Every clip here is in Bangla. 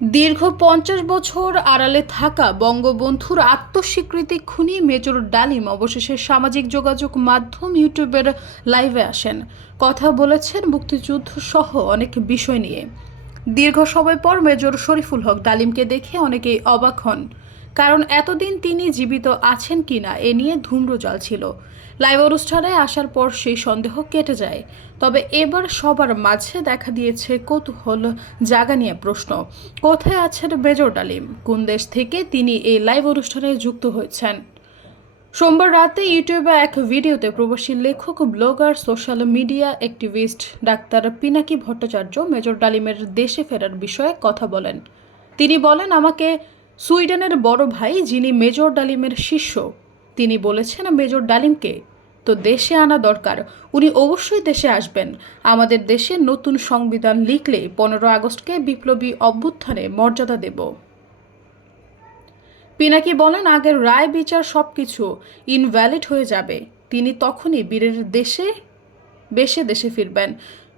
দীর্ঘ ৫০ বছর আড়ালে থাকা বঙ্গবন্ধুর আত্মস্বীকৃতি খুনি মেজর ডালিম অবশেষে সামাজিক যোগাযোগ মাধ্যম ইউটিউবের লাইভে আসেন। কথা বলেছেন মুক্তিযুদ্ধ সহ অনেক বিষয় নিয়ে। দীর্ঘ সময় পর মেজর শরীফুল হক ডালিমকে দেখে অনেকেই অবাক হন, কারণ এতদিন তিনি জীবিত আছেন কিনা এ নিয়ে ধূম্রজাল ছিল। লাইভ অনুষ্ঠানে আসার পর সেই সন্দেহ কেটে যায়। তবে এবার সবার মাঝে দেখা দিয়েছে কৌতূহল জাগা নিয়ে প্রশ্ন, কোথায় আছেন মেজর ডালিম? কোন দেশ থেকে তিনি এই লাইভ অনুষ্ঠানে যুক্ত হয়েছেন? সোমবার রাতে ইউটিউবে এক ভিডিওতে প্রবাসী লেখক, blogger, social media activist doctor Pinaki Bhattacharya major ডালিমের দেশে ফেরার বিষয়ে কথা বলেন। তিনি বলেন, আমাকে সুইডেনের বড় ভাই, যিনি মেজর ডালিমের শিষ্য, তিনি বলেছেন মেজর ডালিমকে তো দেশে আনা দরকার। উনি অবশ্যই দেশে আসবেন। আমাদের দেশে নতুন সংবিধান লিখলে 15 আগস্টকে বিপ্লবী অভ্যুত্থানে মর্যাদা দেব। পিনাকি বলেন, আগের রায় বিচার সবকিছু ইনভ্যালিড হয়ে যাবে। তিনি তখনই বীরের দেশে ফিরবেন।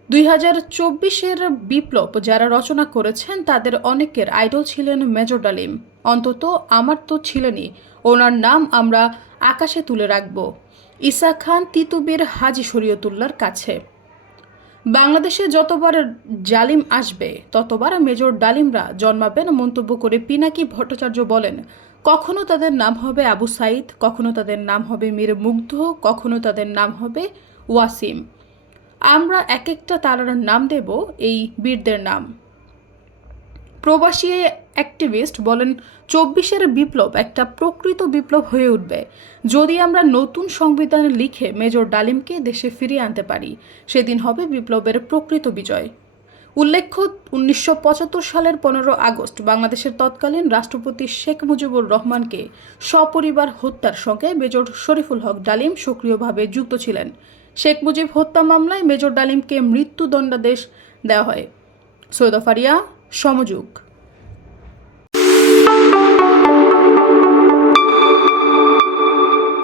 2024-এর বিপ্লব যারা রচনা করেছেন তাদের অনেকের আইডল ছিলেন মেজর ডালিম। অন্তত আমার তো ছিলেনই। ওনার নাম আমরা আকাশে তুলে রাখব ঈসা খান তিতুবীর হাজী শরীয়তুল্লাহর কাছে। বাংলাদেশে যতবার জালিম আসবে ততবার মেজর ডালিমরা জন্মাবেন মন্তব্য করে পিনাকি ভট্টাচার্য বলেন, কখনো তাদের নাম হবে আবু সাইদ, কখনো তাদের নাম হবে মীর মুগ্ধ, কখনো তাদের নাম হবে ওয়াসিম। আমরা এক একটা তারার নাম দেব এই বীরদের নাম। প্রবাসী অ্যাক্টিভিস্ট বলেন, 24-এর বিপ্লব একটা প্রকৃত বিপ্লব হয়ে উঠবে যদি আমরা নতুন সংবিধান লিখে মেজর ডালিমকে দেশে ফিরিয়ে আনতে পারি। সেদিন হবে বিপ্লবের প্রকৃত বিজয়। উল্লেখ্য, 1975 সালের 15 আগস্ট বাংলাদেশের তৎকালীন রাষ্ট্রপতি শেখ মুজিবুর রহমানকে সপরিবার হত্যার সঙ্গে মেজর শরীফুল হক ডালিম সক্রিয়ভাবে যুক্ত ছিলেন। শেখ মুজিব হত্যা মামলায় মেজর ডালিমকে মৃত্যুদণ্ডাদেশ দেওয়া হয়। সৈয়দ ফারিয়া, সমযুগ।